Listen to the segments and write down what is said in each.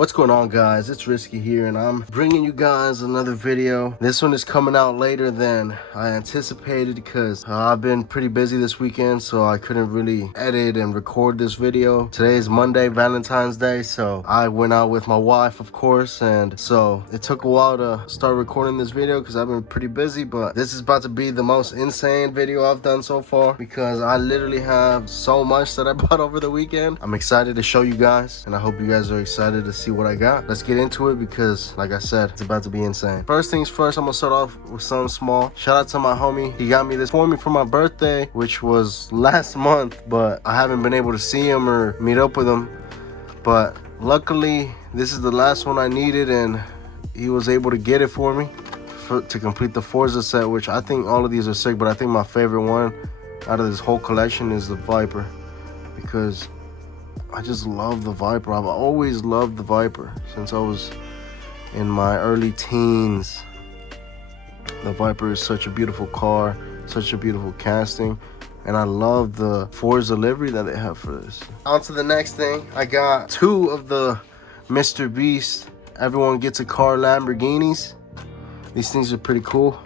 What's going on, guys? It's Risky here, and I'm bringing you guys another video. This one is coming out later than I anticipated because I've been pretty busy this weekend, so I couldn't really edit and record this video. Today is Monday, Valentine's Day, so I went out with my wife, of course, and so it took a while to start recording this video because I've been pretty busy, but this is about to be the most insane video I've done so far because I literally have so much that I bought over the weekend. I'm excited to show you guys, and I hope you guys are excited to see what I got. Let's get into it because, like I said, it's about to be insane. First things first, I'm gonna start off with something small. Shout out to my homie. He got me this for me for my birthday, which was last month, but I haven't been able to see him or meet up with him. But luckily, this is the last one I needed, and he was able to get it for me to complete the Forza set, which I think all of these are sick, but I think my favorite one out of this whole collection is the Viper because I just love the Viper. I've always loved the Viper since I was in my early teens. The Viper is such a beautiful car, such a beautiful casting, and I love the Forza livery that they have for this. On to the next thing. I got two of the Mr. Beast Everyone Gets a Car Lamborghinis. These things are pretty cool.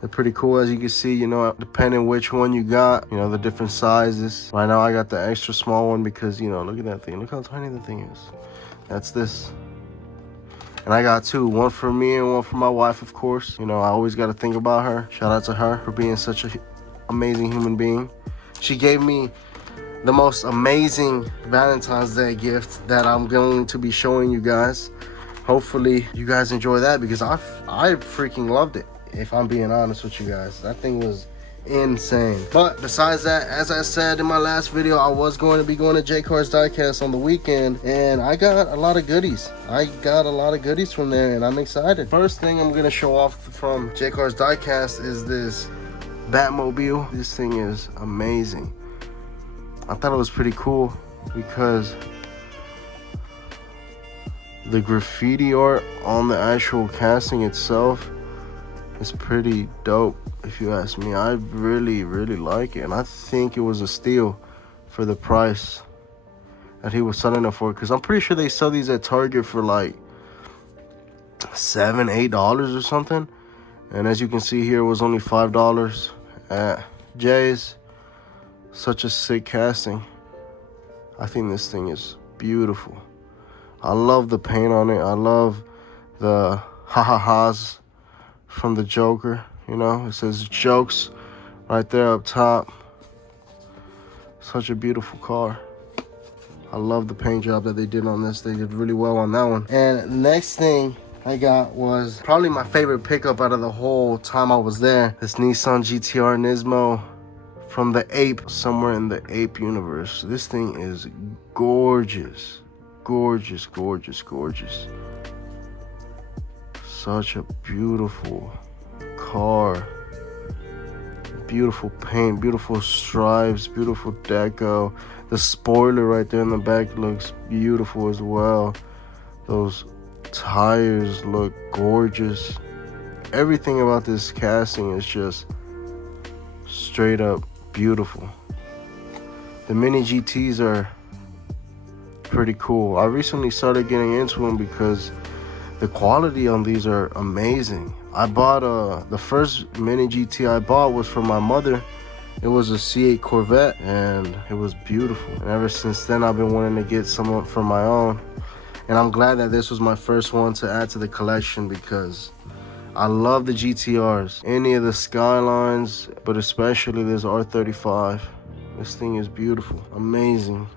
They're pretty cool, as you can see, you know, depending which one you got, you know, the different sizes. Right now, I got the extra small one because, you know, look at that thing. Look how tiny the thing is. That's this. And I got two, one for me and one for my wife, of course. You know, I always got to think about her. Shout out to her for being such an amazing human being. She gave me the most amazing Valentine's Day gift that I'm going to be showing you guys. Hopefully, you guys enjoy that because I freaking loved it. If I'm being honest with you guys, that thing was insane. But besides that, as I said in my last video, I was going to be going to Jcardiecast on the weekend, and I got a lot of goodies. I got a lot of goodies from there, and I'm excited. First thing I'm going to show off from Jcardiecast is this Batmobile. This thing is amazing. I thought it was pretty cool because the graffiti art on the actual casting itself is pretty dope, if you ask me. I really like it, and I think it was a steal for the price that he was selling it for, because I'm pretty sure they sell these at Target for like $7-8 or something, and as you can see here, it was only $5 at Jay's. Such a sick casting. I think this thing is beautiful. I love the paint on it. I love the ha-ha-has from the Joker. You know, it says jokes right there up top. Such a beautiful car. I love the paint job that they did on this. They did really well on that one. And next thing I got was probably my favorite pickup out of the whole time I was there. This Nissan Gtr Nismo from the Ape, somewhere in the Ape universe. This thing is gorgeous. Gorgeous. Such a beautiful car. Beautiful paint, beautiful stripes, beautiful deco. The spoiler right there in the back looks beautiful as well. Those tires look gorgeous. Everything about this casting is just straight up beautiful. The mini GTs are pretty cool. I recently started getting into them because the quality on these are amazing. I bought the first mini GT I bought was for my mother. It was a C8 Corvette, and it was beautiful. And ever since then, I've been wanting to get some for my own. And I'm glad that this was my first one to add to the collection because I love the GTRs. Any of the Skylines, but especially this R35. This thing is beautiful, amazing.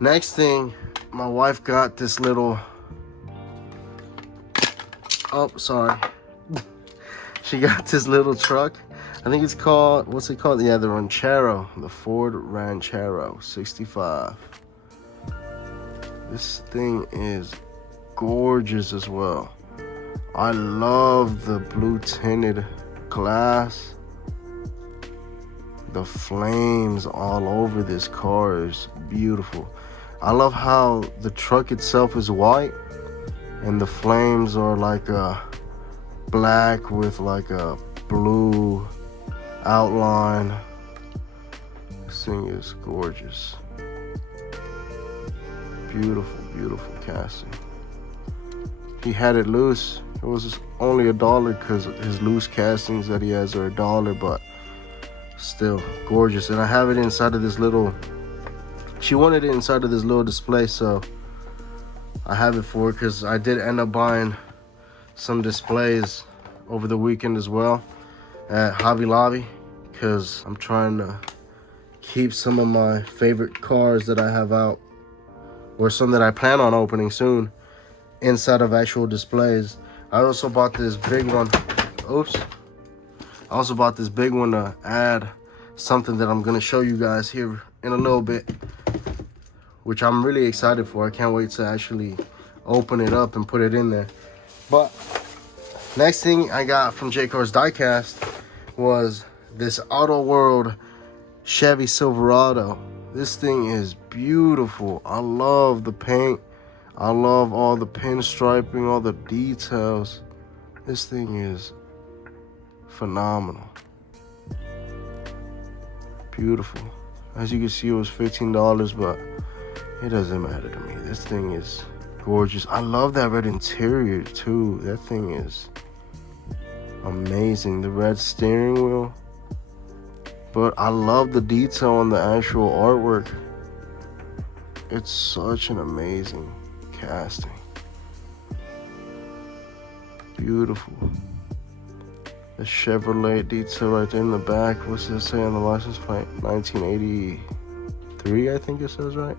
Next thing, my wife got this little, oh, sorry. She got this little truck. I think it's called, what's it called? Yeah, the Ranchero, the Ford Ranchero 65. This thing is gorgeous as well. I love the blue tinted glass. The flames all over this car is beautiful. I love how the truck itself is white and the flames are like a black with like a blue outline. This thing is gorgeous. Beautiful casting. he had it loose. It was only $1 because his loose castings that he has are $1, but still gorgeous. And I have it inside of this little, she wanted it inside of this little display, so I have it for her, because I did end up buying some displays over the weekend as well at Hobby Lobby, because I'm trying to keep some of my favorite cars that I have out, or some that I plan on opening soon, inside of actual displays. I also bought this big one. Oops. I also bought this big one to add something that I'm gonna show you guys here in a little bit, which I'm really excited for. I can't wait to actually open it up and put it in there. But next thing I got from Jcardiecast was this Auto World Chevy Silverado. This thing is beautiful. I love the paint. I love all the pinstriping, all the details. This thing is phenomenal. Beautiful. As you can see, it was $15, but it doesn't matter to me. This thing is gorgeous. I love that red interior too. That thing is amazing. The red steering wheel. But I love the detail on the actual artwork. It's such an amazing casting. Beautiful. The Chevrolet detail right there in the back. What's it say on the license plate? 1983, I think it says, right?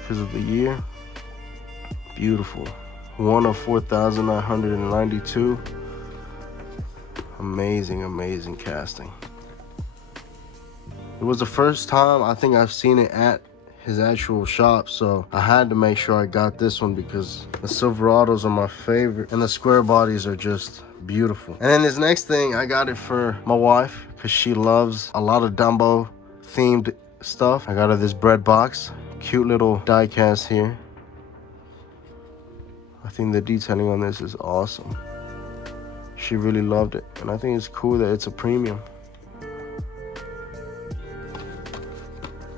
Because of the year. Beautiful. One of 4,992. Amazing, amazing casting. It was the first time I think I've seen it at his actual shop, so I had to make sure I got this one because the Silverados are my favorite and the square bodies are just beautiful. And then this next thing, I got it for my wife because she loves a lot of Dumbo themed stuff. I got her this bread box. Cute little die cast here. I think the detailing on this is awesome. She really loved it, and I think it's cool that it's a premium.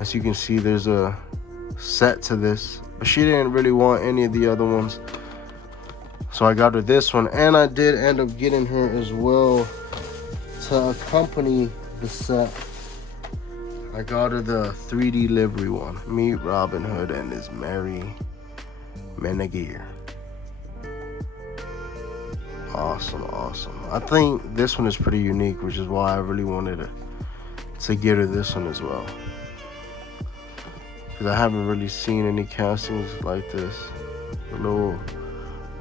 As you can see, there's a set to this, but she didn't really want any of the other ones, so I got her this one. And I did end up getting her as well to accompany the set. I got her the 3D livery one. Meet Robin Hood and his merry men of gear. Awesome, awesome. I think this one is pretty unique, which is why I really wanted to get her this one as well, because I haven't really seen any castings like this. A little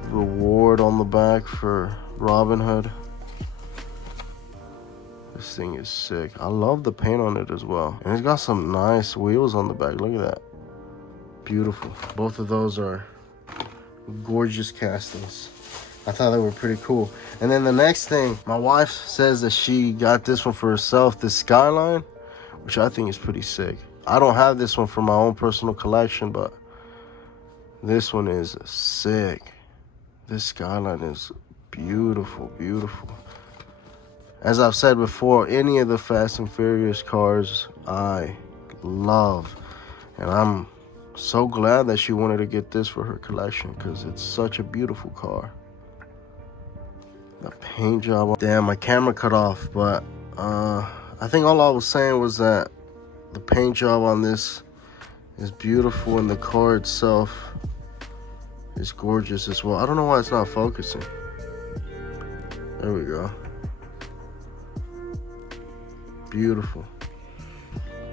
reward on the back for Robin Hood. This thing is sick. I love the paint on it as well, and it's got some nice wheels on the back. Look at that. Beautiful. Both of those are gorgeous castings. I thought they were pretty cool. And then the next thing, my wife says that she got this one for herself, this Skyline, which I think is pretty sick. I don't have this one for my own personal collection, but this one is sick. This Skyline is beautiful, beautiful. As I've said before, any of the Fast and Furious cars I love. And I'm so glad that she wanted to get this for her collection because it's such a beautiful car. The paint job. Damn, my camera cut off, but I think all I was saying was that the paint job on this is beautiful and the car itself is gorgeous as well. I don't know why it's not focusing. There we go. Beautiful.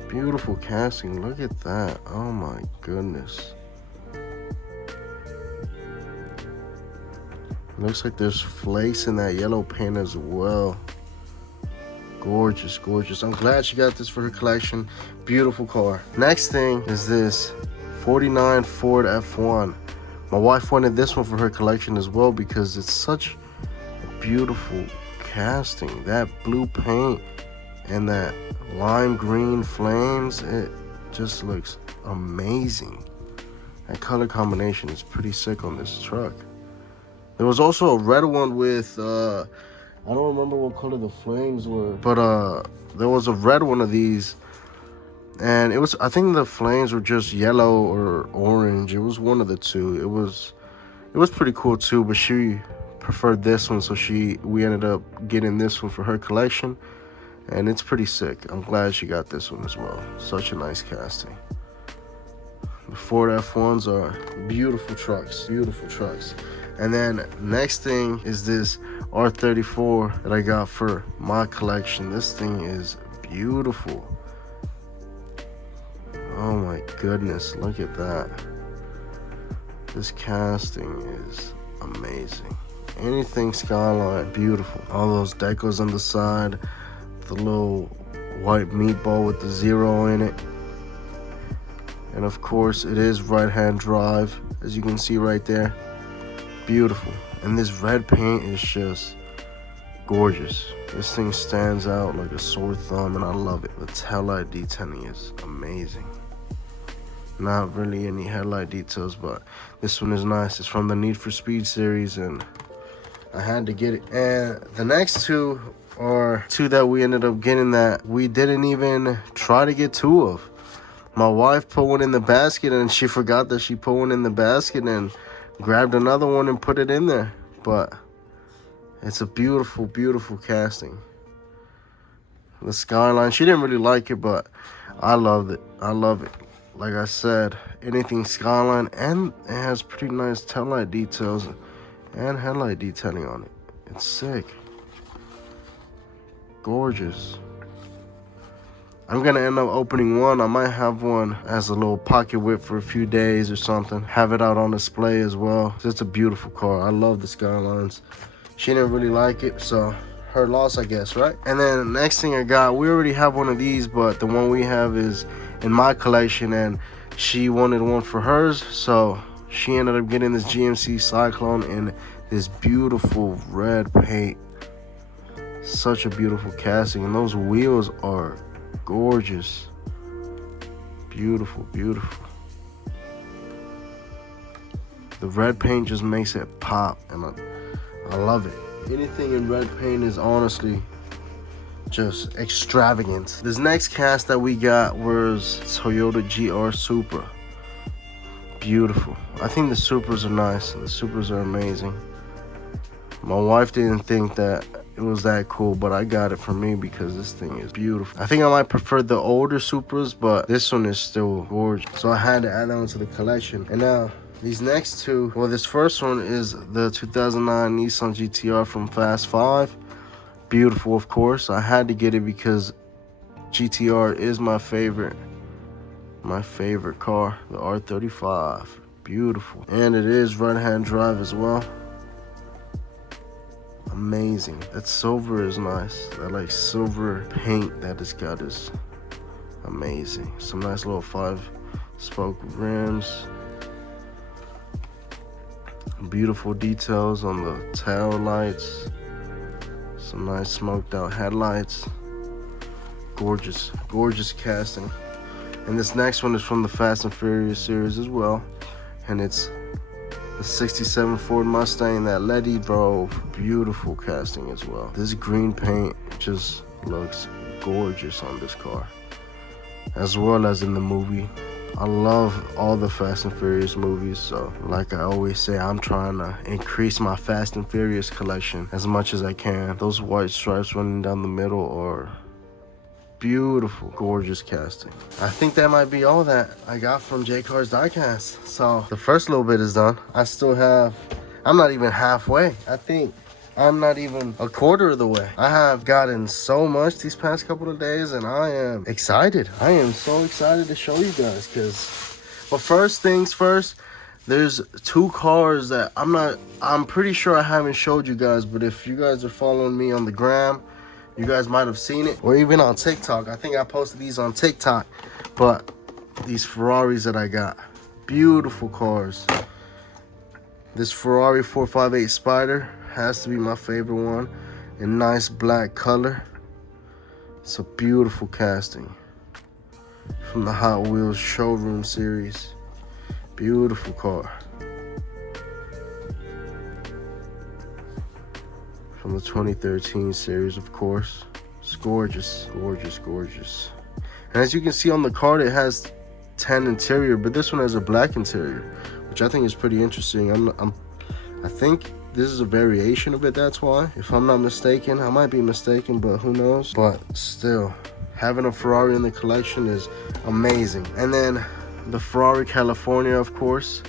Beautiful casting. Look at that. Oh my goodness. Looks like there's flakes in that yellow paint as well. Gorgeous, gorgeous. I'm glad she got this for her collection. Beautiful car. Next thing is this 49 Ford F1. My wife wanted this one for her collection as well because it's such a beautiful casting. That blue paint and that lime green flames, it just looks amazing. That color combination is pretty sick on this truck. There was also a red one with, I don't remember what color the flames were, but there was a red one of these, and it was, I think the flames were just yellow or orange. It was one of the two. It was It was pretty cool too, but she preferred this one, so we ended up getting this one for her collection, and it's pretty sick. I'm glad she got this one as well. Such a nice casting. The Ford F1s are beautiful trucks, And then next thing is this R34 that I got for my collection. This thing is beautiful. Oh my goodness, look at that. This casting is amazing. Anything Skyline, beautiful. All those decals on the side, the little white meatball with the 0 in it. And of course, it is right-hand drive, as you can see right there. Beautiful. And this red paint is just gorgeous. This thing stands out like a sore thumb, and I love it. The taillight detailing is amazing. Not really any headlight details, but this one is nice. It's from the Need for Speed series, and I had to get it. And the next two are two that we ended up getting that we didn't even try to get two of. My wife put one in the basket, and she forgot that she put one in the basket and grabbed another one and put it in there. But it's a beautiful, beautiful casting. The Skyline, she didn't really like it, but I loved it. I love it. Like I said, anything Skyline, and it has pretty nice taillight details and headlight detailing on it. It's sick. Gorgeous. I'm gonna end up opening one. I might have one as a little pocket whip for a few days or something. Have it out on display as well. It's a beautiful car. I love the Skylines. She didn't really like it, so her loss, I guess, right? And then the next thing I got, we already have one of these, but the one we have is in my collection, and she wanted one for hers, so she ended up getting this GMC Cyclone in this beautiful red paint. Such a beautiful casting, and those wheels are gorgeous. Beautiful, beautiful. The red paint just makes it pop, and I love it. Anything in red paint is honestly just extravagant. This next cast that we got was Toyota Gr Supra. Beautiful. I think the Supras are nice. The Supras are amazing. My wife didn't think that it was that cool, but I got it for me because this thing is beautiful. I think I might prefer the older Supras, but this one is still gorgeous. So I had to add that one to the collection. And now these next two, well, this first one is the 2009 Nissan GTR from Fast 5. Beautiful, of course. I had to get it because GTR is my favorite car, the R35. Beautiful. And it is right-hand drive as well. Amazing. That silver is nice. That like silver paint that it's got is amazing. Some nice little 5-spoke rims. Beautiful details on the tail lights. Some nice smoked out headlights. Gorgeous, gorgeous casting. And this next one is from the Fast and Furious series as well. And it's the 67 Ford Mustang that Letty drove. Beautiful casting as well. This green paint just looks gorgeous on this car, as well as in the movie. I love all the Fast and Furious movies, so like I always say, I'm trying to increase my Fast and Furious collection as much as I can. Those white stripes running down the middle are beautiful, gorgeous casting. I think that might be all that I got from Jcardiecast. So the first little bit is done. I still have, I'm not even halfway. I think I'm not even a quarter of the way. I have gotten so much these past couple of days, and I am excited. I am so excited to show you guys, but first things first, there's two cars that I'm pretty sure I haven't showed you guys, but if you guys are following me on the gram, you guys might have seen it, or even on TikTok. I think I posted these on TikTok, but these Ferraris that I got, beautiful cars. This Ferrari 458 Spider has to be my favorite one, in nice black color. It's a beautiful casting from the Hot Wheels showroom series. Beautiful car. From the 2013 series, of course. It's gorgeous, gorgeous, gorgeous. And as you can see on the card, it has tan interior, but this one has a black interior, which I think is pretty interesting. I think this is a variation of it, that's why. If I'm not mistaken, I might be mistaken, but who knows. But still, having a Ferrari in the collection is amazing. And then the Ferrari California, of course,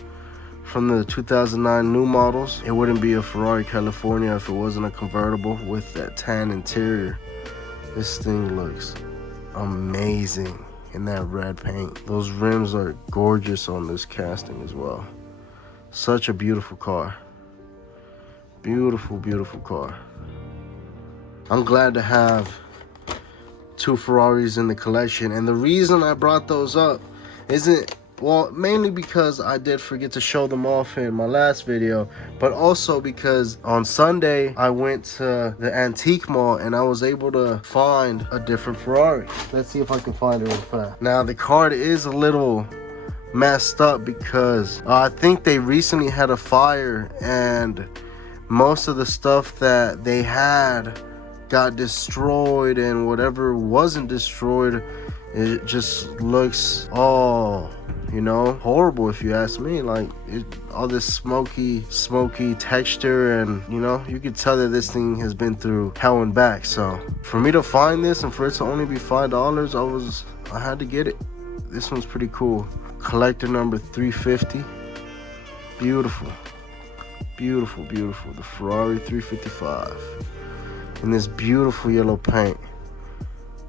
from the 2009 new models. It wouldn't be a Ferrari California if it wasn't a convertible with that tan interior. This thing looks amazing in that red paint. Those rims are gorgeous on this casting as well. Such a beautiful car. Beautiful, beautiful car. I'm glad to have two Ferraris in the collection, and the reason I brought those up isn't, well, mainly because I did forget to show them off in my last video, but also because on Sunday I went to the antique mall and I was able to find a different Ferrari. Let's see if I can find it real fast. Now the card is a little messed up because I think they recently had a fire and most of the stuff that they had got destroyed, and whatever wasn't destroyed, it just looks all, you know, horrible if you ask me. Like all this smoky texture, and you know, you could tell that this thing has been through hell and back. So for me to find this and for it to only be $5, I had to get it. This one's pretty cool. Collector number 350. Beautiful, beautiful, beautiful. The Ferrari 355 in this beautiful yellow paint.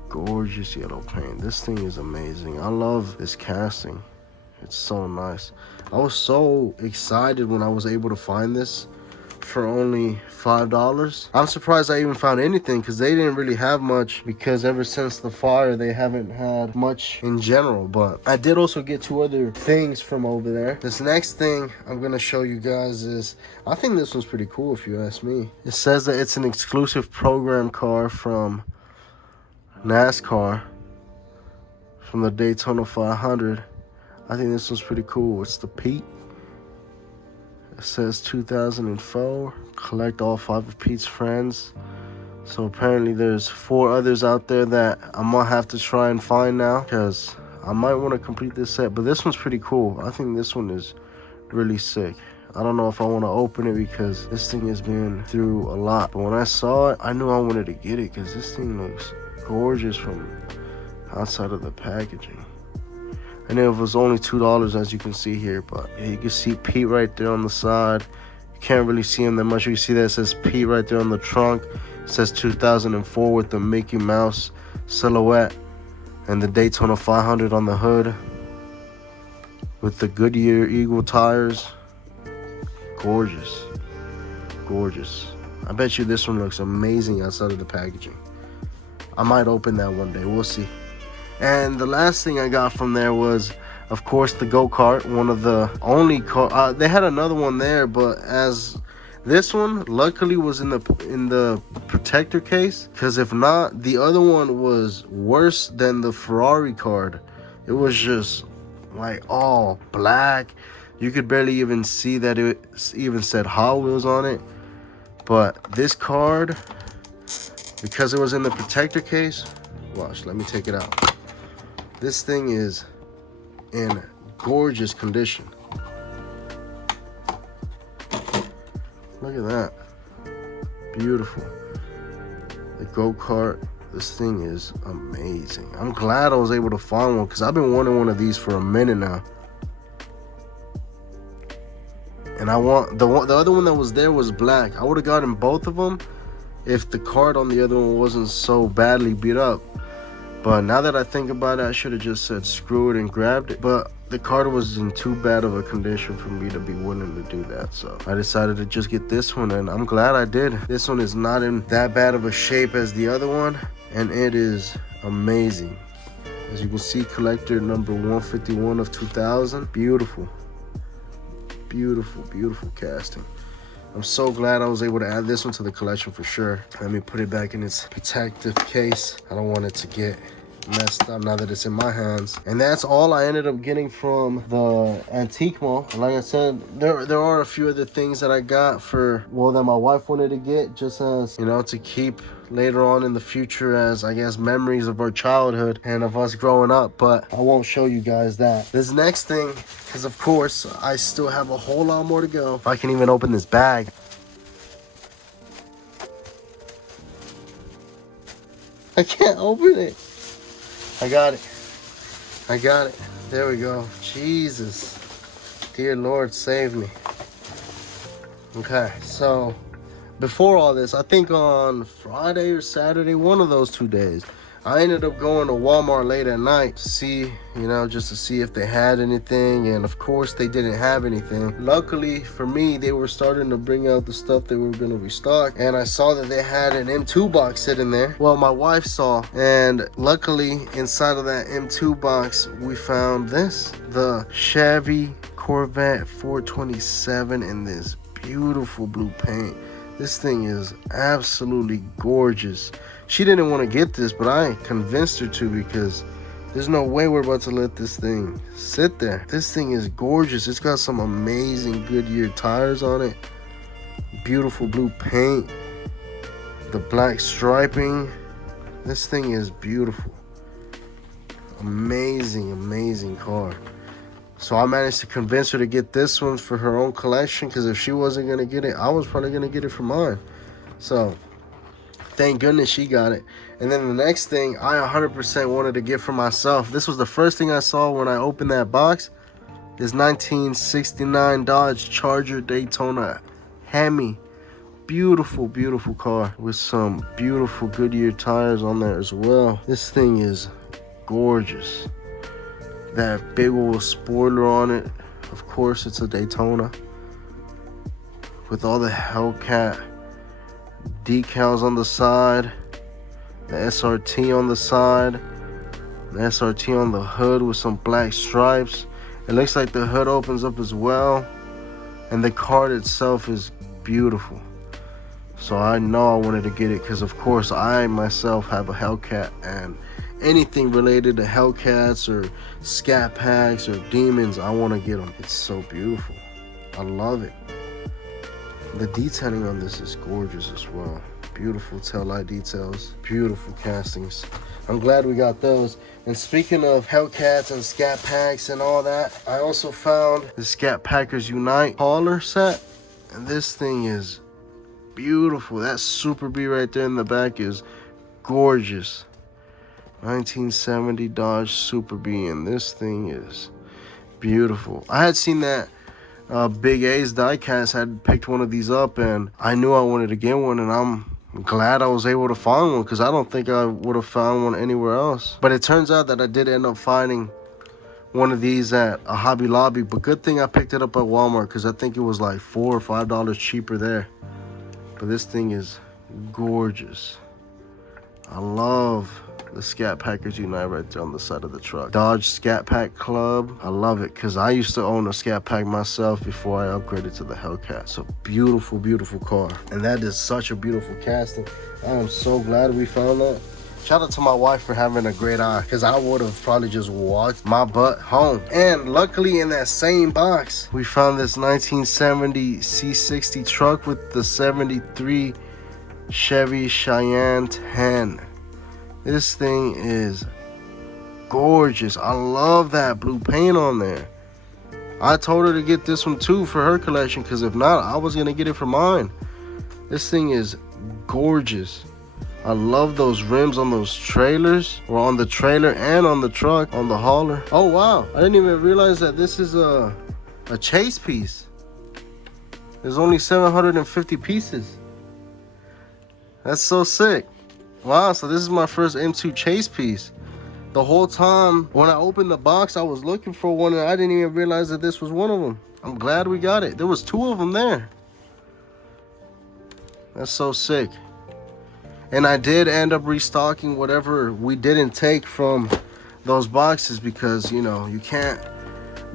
Gorgeous yellow paint. This thing is amazing. I love this casting. It's so nice. I was so excited when I was able to find this for only $5. I'm surprised I even found anything because they didn't really have much, because ever since the fire they haven't had much in general. But I did also get two other things from over there. This next thing I'm gonna show you guys is, I think this one's pretty cool if you ask me. It says that it's an exclusive program car from NASCAR, from the Daytona 500. I think this one's pretty cool. It's the Pete. It says 2004. Collect all 5 of Pete's friends. So apparently there's 4 others out there that I'm gonna have to try and find now, because I might want to complete this set. But this one's pretty cool. I think this one is really sick. I don't know if I want to open it because this thing has been through a lot. But when I saw it, I knew I wanted to get it because this thing looks gorgeous from outside of the packaging. And it was only $2, as you can see here. But yeah, you can see Pete right there on the side. You can't really see him that much. You see that it says Pete right there on the trunk. It says 2004 with the Mickey Mouse silhouette, and the Daytona 500 on the hood with the Goodyear Eagle tires. Gorgeous, gorgeous. I bet you this one looks amazing outside of the packaging. I might open that one day, we'll see. And the last thing I got from there was, of course, the go-kart. One of the only car, they had another one there, but as this one luckily was in the protector case, because if not, the other one was worse than the Ferrari card. It was just like all black. You could barely even see that it even said Hot Wheels on it. But this card, because it was in the protector case, watch, let me take it out. This thing is in gorgeous condition. Look at that. Beautiful. The go-kart, this thing is amazing. I'm glad I was able to find one because I've been wanting one of these for a minute now. And I want the other one that was there was black. I would have gotten both of them if the card on the other one wasn't so badly beat up. But now that I think about it, I should have just said screw it and grabbed it. But the card was in too bad of a condition for me to be willing to do that. So I decided to just get this one, and I'm glad I did. This one is not in that bad of a shape as the other one, and it is amazing. As you can see, collector number 151 of 2000. Beautiful. Beautiful, beautiful casting. I'm so glad I was able to add this one to the collection for sure. Let me put it back in its protective case. I don't want it to get messed up now that it's in my hands. And that's all I ended up getting from the antique mall. And like I said, there are a few other things that I got for, well, that my wife wanted to get, just as, you know, to keep later on in the future as, I guess, memories of our childhood and of us growing up. But I won't show you guys that. This next thing, because of course I still have a whole lot more to go. If I can even open this bag. I can't open it. I got it. I got it. There we go. Jesus. Dear Lord, save me. Okay, so before all this, I think on Friday or Saturday, one of those 2 days, I ended up going to Walmart late at night to see, you know, just to see if they had anything. And of course, they didn't have anything. Luckily for me, they were starting to bring out the stuff they were going to restock. And I saw that they had an M2 box sitting there. Well, my wife saw. And luckily, inside of that M2 box, we found this. The Chevy Corvette 427 in this beautiful blue paint. This thing is absolutely gorgeous. She didn't want to get this, but I convinced her to, because there's no way we're about to let this thing sit there. This thing is gorgeous. It's got some amazing Goodyear tires on it. Beautiful blue paint. The black striping. This thing is beautiful. Amazing, amazing car. So I managed to convince her to get this one for her own collection, because if she wasn't going to get it, I was probably going to get it for mine. So thank goodness she got it. And then the next thing I 100% wanted to get for myself. This was the first thing I saw when I opened that box. This 1969 Dodge Charger Daytona Hemi. Beautiful, beautiful car with some beautiful Goodyear tires on there as well. This thing is gorgeous. That big old spoiler on it. Of course, it's a Daytona with all the Hellcat decals on the side, the SRT on the side, the SRT on the hood with some black stripes. It looks like the hood opens up as well, and the car itself is beautiful. So I know I wanted to get it because, of course, I myself have a Hellcat, and anything related to Hellcats or Scat Packs or Demons, I want to get them. It's so beautiful. I love it. The detailing on this is gorgeous as well. Beautiful taillight details, beautiful castings. I'm glad we got those. And speaking of Hellcats and Scat Packs and all that, I also found the Scat Packers Unite hauler set, and this thing is beautiful. That Super B right there in the back is gorgeous. 1970 Dodge Super B, and this thing is beautiful. I had seen that Big A's Diecast had picked one of these up, and I knew I wanted to get one, and I'm glad I was able to find one, because I don't think I would have found one anywhere else. But it turns out that I did end up finding one of these at a Hobby Lobby, but good thing I picked it up at Walmart, because I think it was like $4 or $5 cheaper there. But this thing is gorgeous. I love the Scat Packers Unite right there on the side of the truck. Dodge Scat Pack Club. I love it, because I used to own a Scat Pack myself before I upgraded to the Hellcat. So beautiful, beautiful car. And that is such a beautiful casting. I am so glad we found that. Shout out to my wife for having a great eye, because I would have probably just walked my butt home. And luckily in that same box, we found this 1970 C60 truck with the 73 Chevy Cheyenne 10. This thing is gorgeous. I love that blue paint on there. I told her to get this one too for her collection, because if not, I was going to get it for mine. This thing is gorgeous. I love those rims on those trailers, or on the trailer and on the truck, on the hauler. Oh wow, I didn't even realize that this is a chase piece. There's only 750 pieces. That's so sick. Wow, so this is my first M2 chase piece. The whole time when I opened the box, I was looking for one, and I didn't even realize that this was one of them. I'm glad we got it. There was 2 of them there. That's so sick. And I did end up restocking whatever we didn't take from those boxes, because, you know, you can't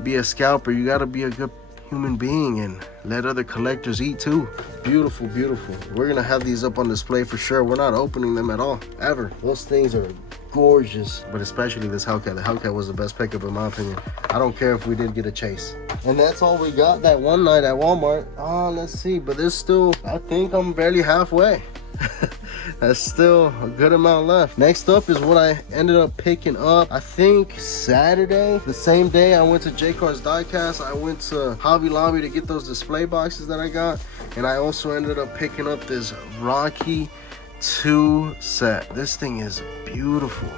be a scalper. You got to be a good human being and let other collectors eat too. Beautiful, beautiful. We're going to have these up on display for sure. We're not opening them at all, ever. Those things are gorgeous. But especially this Hellcat. The Hellcat was the best pickup in my opinion. I don't care if we did get a chase. And that's all we got that one night at Walmart. Let's see, but there's still, I think I'm barely halfway. That's still a good amount left. Next up is what I ended up picking up, I think Saturday. The same day I went to Jcardiecast, I went to Hobby Lobby to get those display boxes that I got. And I also ended up picking up this Rocky 2 set. This thing is beautiful.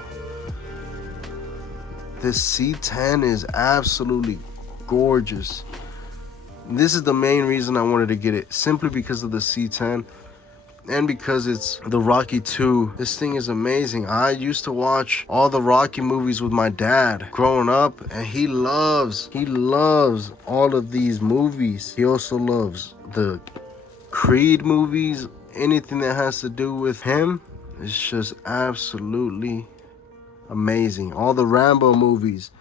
This C10 is absolutely gorgeous. This is the main reason I wanted to get it, simply because of the C10 and because it's the Rocky 2. This thing is amazing. I used to watch all the Rocky movies with my dad growing up, and he loves all of these movies. He also loves the Creed movies. Anything that has to do with him is just absolutely amazing. All the Rambo movies.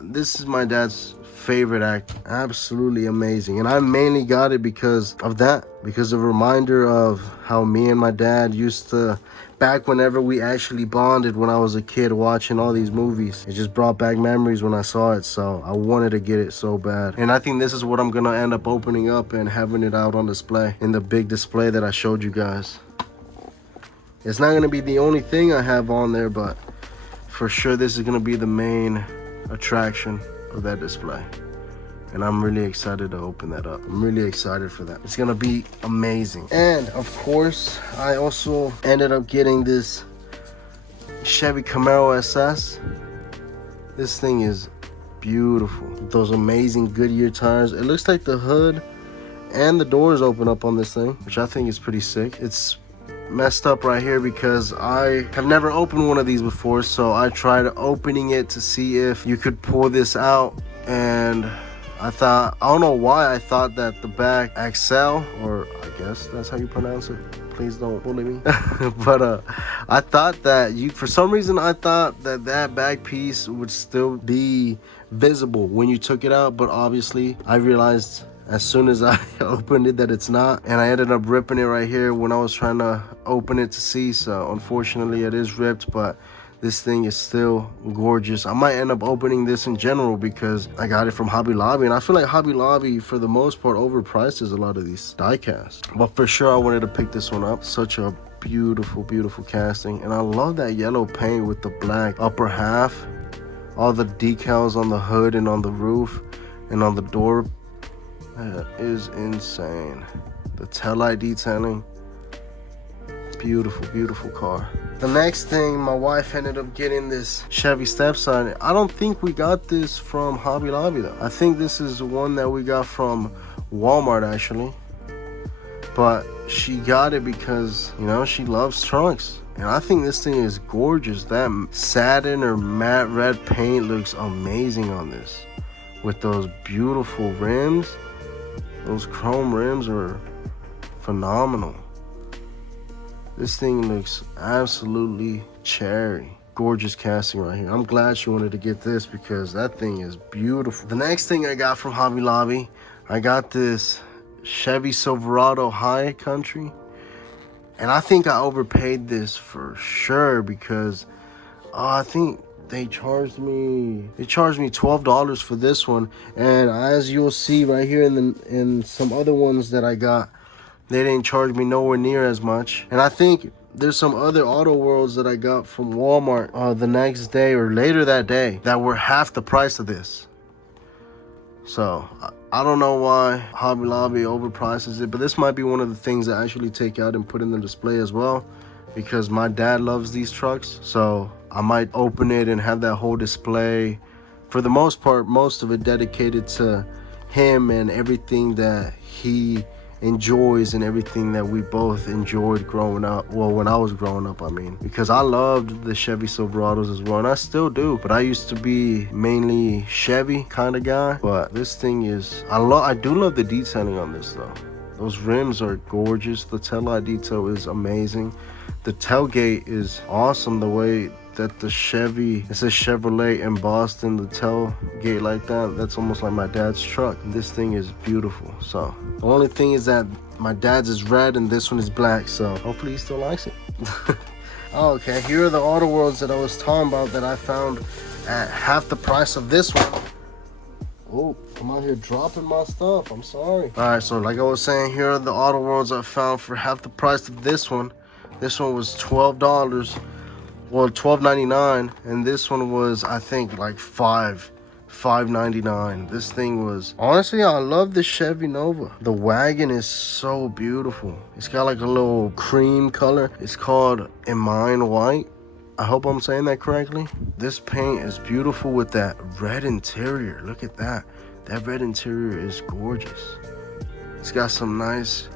This is my dad's favorite act. Absolutely amazing. And I mainly got it because of that. Because of a reminder of how me and my dad used to, back whenever we actually bonded when I was a kid watching all these movies. It just brought back memories when I saw it. So I wanted to get it so bad. And I think this is what I'm going to end up opening up and having it out on display. In the big display that I showed you guys. It's not going to be the only thing I have on there, but for sure this is going to be the main attraction of that display. And I'm really excited to open that up. I'm really excited for that. It's gonna be amazing. And of course, I also ended up getting this Chevy Camaro Ss. This thing is beautiful. Those amazing Goodyear tires. It looks like the hood and the doors open up on this thing, which I think is pretty sick. It's messed up right here because I have never opened one of these before, so I tried opening it to see if you could pull this out, and I don't know why I thought that the back axle, or I guess that's how you pronounce it, please don't bully me, but I thought that for some reason I thought that back piece would still be visible when you took it out, but obviously I realized as soon as I opened it that it's not, and I ended up ripping it right here when I was trying to open it to see. So unfortunately it is ripped, but this thing is still gorgeous. I might end up opening this in general because I got it from Hobby Lobby, and I feel like Hobby Lobby for the most part overprices a lot of these die casts, but for sure I wanted to pick this one up. Such a beautiful casting, and I love that yellow paint with the black upper half, all the decals on the hood and on the roof and on the door. That is insane. The tail light detailing, beautiful car. The next thing, my wife ended up getting this Chevy step side. I don't think we got this from Hobby Lobby though. I think this is one that we got from Walmart actually, but she got it because, you know, she loves trunks, and I think this thing is gorgeous. That satin or matte red paint looks amazing on this with those beautiful rims. Those chrome rims are phenomenal. This thing looks absolutely cherry. Gorgeous casting right here. I'm glad she wanted to get this because that thing is beautiful. The next thing I got from Hobby Lobby, I got this Chevy Silverado High Country. And I think I overpaid this for sure because I think they charged me $12 for this one, and as you'll see right here in some other ones that I got, they didn't charge me nowhere near as much. And I think there's some other Auto Worlds that I got from Walmart the next day or later that day that were half the price of this. So I don't know why Hobby Lobby overprices it, but this might be one of the things I actually take out and put in the display as well, because my dad loves these trucks. So I might open it and have that whole display, for the most part, most of it dedicated to him and everything that he enjoys and everything that we both enjoyed growing up. Well, when I was growing up, I mean, because I loved the Chevy Silverados as well, and I still do, but I used to be mainly Chevy kind of guy. But this thing is, I do love the detailing on this though. Those rims are gorgeous. The taillight detail is amazing. The tailgate is awesome. The way that the Chevy, it says Chevrolet embossed in the tailgate like that, that's almost like my dad's truck. This thing is beautiful. So the only thing is that my dad's is red and this one is black, so hopefully he still likes it. Oh, okay, here are the Auto Worlds that I was talking about that I found at half the price of this one. Oh, I'm out here dropping my stuff. I'm sorry. All right, so like I was saying, here are the Auto Worlds I found for half the price of this one. This one was $12, well, $12.99, and this one was, I think, like $5.99. This thing was, honestly, I love the Chevy Nova. The wagon is so beautiful. It's got like a little cream color. It's called Emine White. I hope I'm saying that correctly. This paint is beautiful with that red interior. Look at that. That red interior is gorgeous. It's got some nice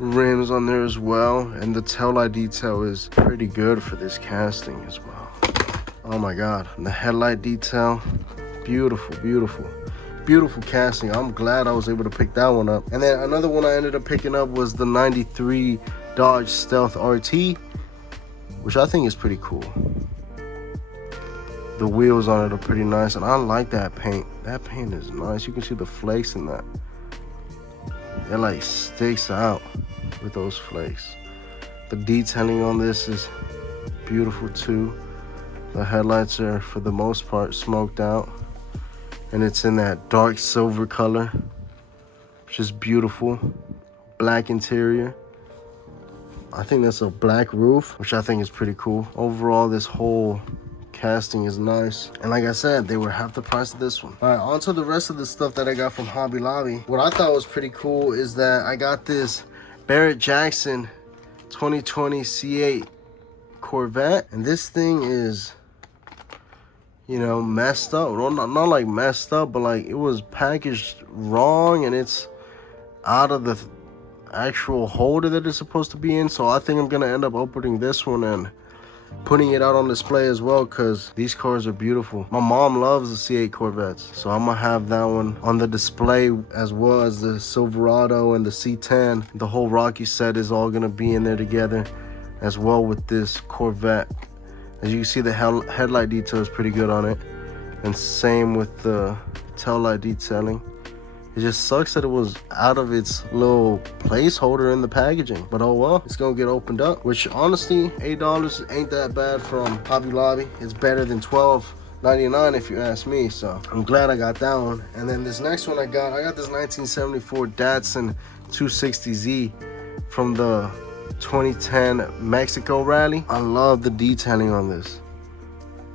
rims on there as well, and the taillight detail is pretty good for this casting as well. Oh my god, and the headlight detail, beautiful, beautiful, beautiful casting. I'm glad I was able to pick that one up. And then another one I ended up picking up was the 93 Dodge Stealth RT, which I think is pretty cool. The wheels on it are pretty nice, and I like that paint. That paint is nice. You can see the flakes in that. It like sticks out with those flakes. The detailing on this is beautiful too. The headlights are for the most part smoked out, and it's in that dark silver color, which is beautiful. Black interior. I think that's a black roof, which I think is pretty cool. Overall, this whole casting is nice, and like I said, they were half the price of this one. All right, on to the rest of the stuff that I got from Hobby Lobby. What I thought was pretty cool is that I got this Barrett Jackson 2020 C8 Corvette, and this thing is, you know, messed up. Well, not like messed up, but like it was packaged wrong, and it's out of the actual holder that it's supposed to be in. So I think I'm gonna end up opening this one and putting it out on display as well, because these cars are beautiful. My mom loves the C8 Corvettes, so I'm gonna have that one on the display, as well as the Silverado and the C10. The whole Rocky set is all gonna be in there together, as well with this Corvette. As you can see, the headlight detail is pretty good on it, and same with the tail light detailing. It just sucks that it was out of its little placeholder in the packaging. But oh well, it's gonna get opened up, which honestly, $8 ain't that bad from Hobby Lobby. It's better than $12.99 if you ask me, so I'm glad I got that one. And then this next one I got this 1974 Datsun 260Z from the 2010 Mexico rally. I love the detailing on this.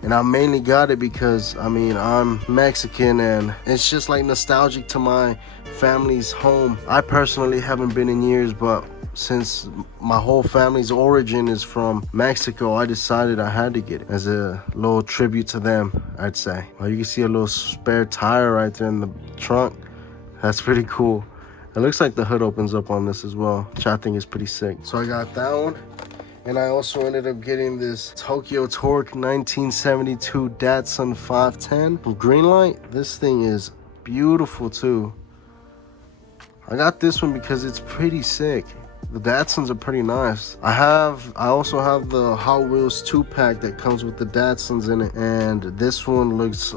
And I mainly got it because, I mean, I'm Mexican, and it's just like nostalgic to my family's home. I personally haven't been in years, but since my whole family's origin is from Mexico, I decided I had to get it as a little tribute to them, I'd say. Well, you can see a little spare tire right there in the trunk. That's pretty cool. It looks like the hood opens up on this as well, which I think is pretty sick. So I got that one. And I also ended up getting this Tokyo Torque 1972 Datsun 510 from Greenlight. This thing is beautiful too. I got this one because it's pretty sick. The Datsuns are pretty nice. I also have the Hot Wheels 2-pack that comes with the Datsuns in it, and this one looks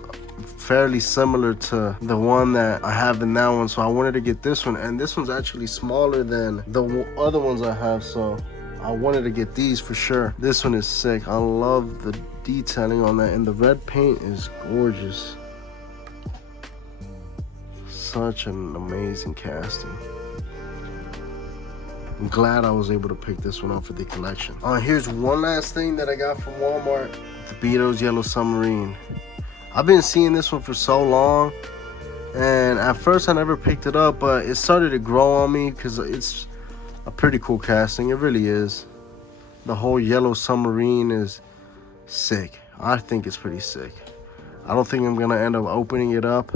fairly similar to the one that I have in that one, so I wanted to get this one. And this one's actually smaller than the other ones I have, so I wanted to get these for sure. This one is sick. I love the detailing on that, and the red paint is gorgeous. Such an amazing casting. I'm glad I was able to pick this one up for the collection. Here's one last thing that I got from Walmart. The Beatles Yellow Submarine. I've been seeing this one for so long, and at first I never picked it up, but it started to grow on me because it's a pretty cool casting. It really is. The whole Yellow Submarine is sick. I think it's pretty sick. I don't think I'm gonna end up opening it up,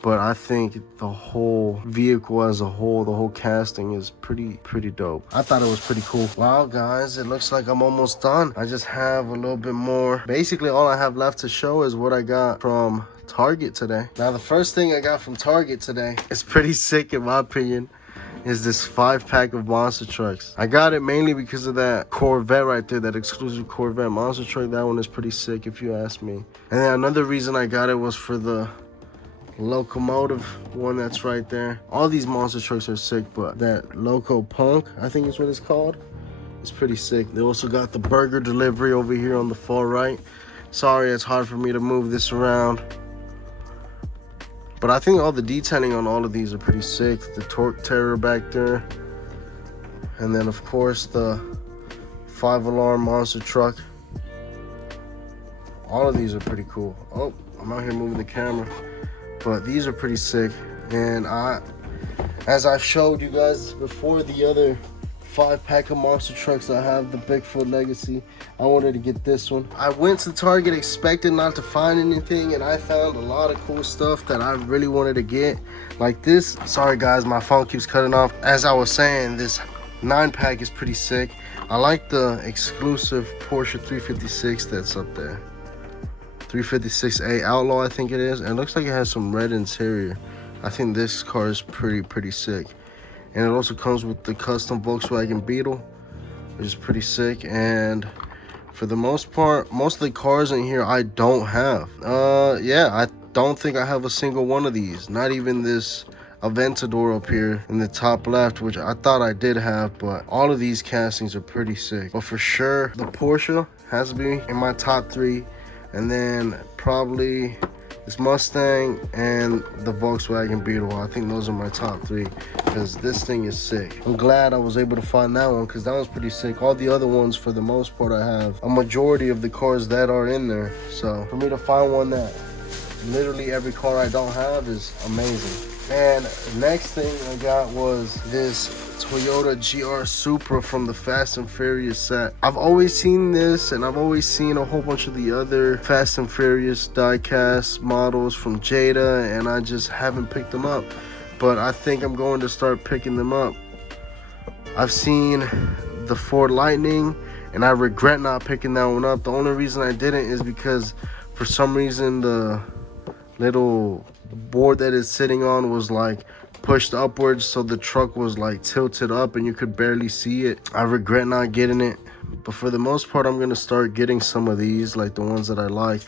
but I think the whole vehicle as a whole, the whole casting is pretty dope. I thought it was pretty cool. Wow, guys, it looks like I'm almost done. I just have a little bit more. Basically, all I have left to show is what I got from Target today. Now, the first thing I got from Target today is pretty sick in my opinion. Is this 5-pack of monster trucks. I got it mainly because of that Corvette right there, that exclusive Corvette monster truck. That one is pretty sick if you ask me. And then another reason I got it was for the locomotive one that's right there. All these monster trucks are sick, but that Loco Punk, I think is what it's called, It's pretty sick. They also got the burger delivery over here on the far right. Sorry, it's hard for me to move this around. But I think all the detailing on all of these are pretty sick. The torque terror back there. And then of course the 5-alarm monster truck. All of these are pretty cool. Oh, I'm out here moving the camera. But these are pretty sick. And as I've showed you guys before, the other 5-pack of monster trucks I have, the Bigfoot Legacy, I wanted to get this one. I went to Target expecting not to find anything, and I found a lot of cool stuff that I really wanted to get, like this. Sorry guys, my phone keeps cutting off. As I was saying, this 9-pack is pretty sick. I like the exclusive Porsche 356 that's up there, 356A Outlaw I think it is, and it looks like it has some red interior. I think this car is pretty sick. And it also comes with the custom Volkswagen Beetle, which is pretty sick. And for the most part, most of the cars in here I don't have. Yeah, I don't think I have a single one of these. Not even this Aventador up here in the top left, which I thought I did have. But all of these castings are pretty sick. But for sure, the Porsche has to be in my top 3. And then probably this Mustang and the Volkswagen Beetle. I think those are my top 3 because this thing is sick. I'm glad I was able to find that one because that was pretty sick. All the other ones, for the most part, I have a majority of the cars that are in there. So for me to find one that literally every car I don't have is amazing. And next thing I got was this Toyota Gr Supra from the Fast and Furious set. I've always seen this, and I've always seen a whole bunch of the other Fast and Furious diecast models from Jada, and I just haven't picked them up. But I think I'm going to start picking them up. I've seen the Ford Lightning, and I regret not picking that one up. The only reason I didn't is because for some reason the little board that it's sitting on was like pushed upwards, so the truck was like tilted up and you could barely see it. I regret not getting it, but for the most part I'm gonna start getting some of these, like the ones that I like.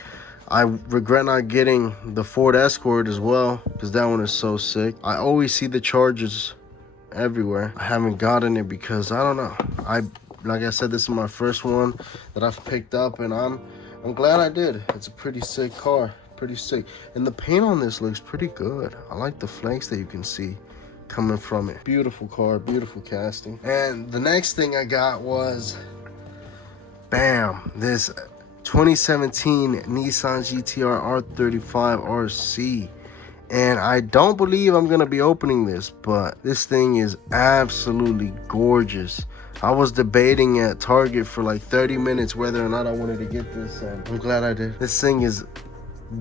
I regret not getting the Ford Escort as well because that one is so sick. I always see the Chargers everywhere. I haven't gotten it because I don't know. Like I said, this is my first one that I've picked up, and I'm glad I did. It's a pretty sick car. Pretty sick, and the paint on this looks pretty good. I like the flakes that you can see coming from it. Beautiful car, beautiful casting. And the next thing I got was, bam, this 2017 Nissan Gtr R35rc. And I don't believe I'm gonna be opening this, but this thing is absolutely gorgeous. I was debating at Target for like 30 minutes whether or not I wanted to get this, and I'm glad I did. This thing is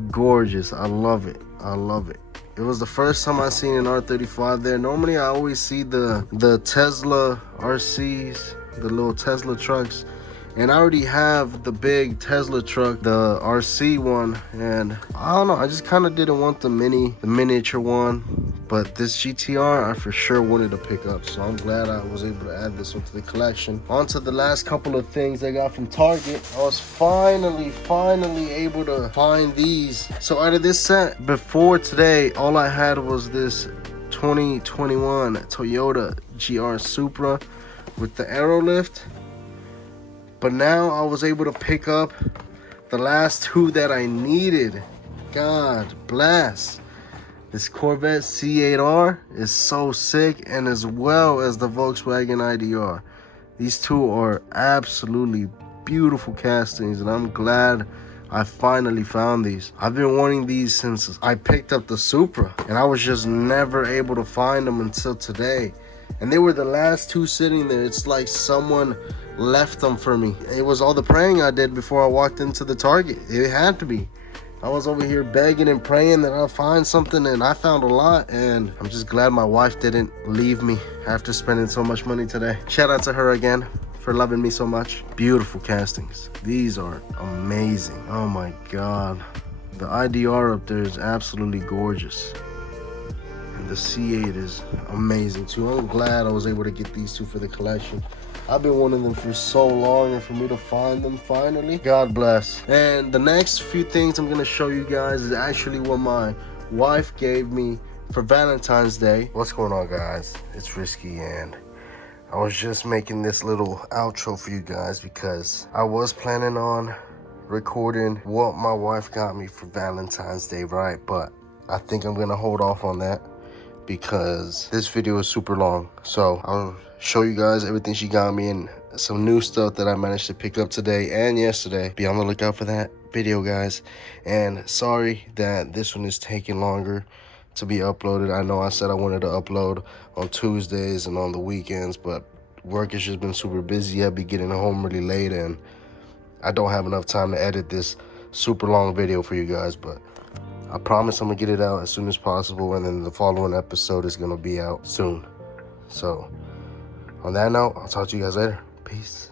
gorgeous. I love it. I love it. It was the first time I seen an R35 there. Normally I always see the Tesla RCs, the little Tesla trucks, and I already have the big Tesla truck, the RC one, and I don't know, I just kind of didn't want the miniature one. But this GTR I for sure wanted to pick up, so I'm glad I was able to add this one to the collection. On to the last couple of things I got from Target. I was finally able to find these. So out of this set, before today, all I had was this 2021 Toyota Gr Supra with the aero lift. But now I was able to pick up the last 2 that I needed. God bless. This Corvette C8R is so sick, and as well as the Volkswagen IDR. These 2 are absolutely beautiful castings, and I'm glad I finally found these. I've been wanting these since I picked up the Supra, and I was just never able to find them until today. And they were the last 2 sitting there. It's like someone left them for me. It was all the praying I did before I walked into the Target. It had to be. I was over here begging and praying that I'll find something, and I found a lot, and I'm just glad my wife didn't leave me after spending so much money today. Shout out to her again for loving me so much. Beautiful castings. These are amazing. Oh my God. The IDR up there is absolutely gorgeous. And the C8 is amazing too. I'm glad I was able to get these 2 for the collection. I've been wanting them for so long, and for me to find them finally, God bless. And the next few things I'm gonna show you guys is actually what my wife gave me for Valentine's Day. What's going on, guys? It's Risky, and I was just making this little outro for you guys because I was planning on recording what my wife got me for Valentine's Day, right? But I think I'm gonna hold off on that because this video is super long. So I'll show you guys everything she got me and some new stuff that I managed to pick up today and yesterday. Be on the lookout for that video, guys. And sorry that this one is taking longer to be uploaded. I know I said I wanted to upload on Tuesdays and on the weekends, but work has just been super busy. I'll be getting home really late and I don't have enough time to edit this super long video for you guys, but I promise I'm gonna get it out as soon as possible, and then the following episode is gonna be out soon. So on that note, I'll talk to you guys later. Peace.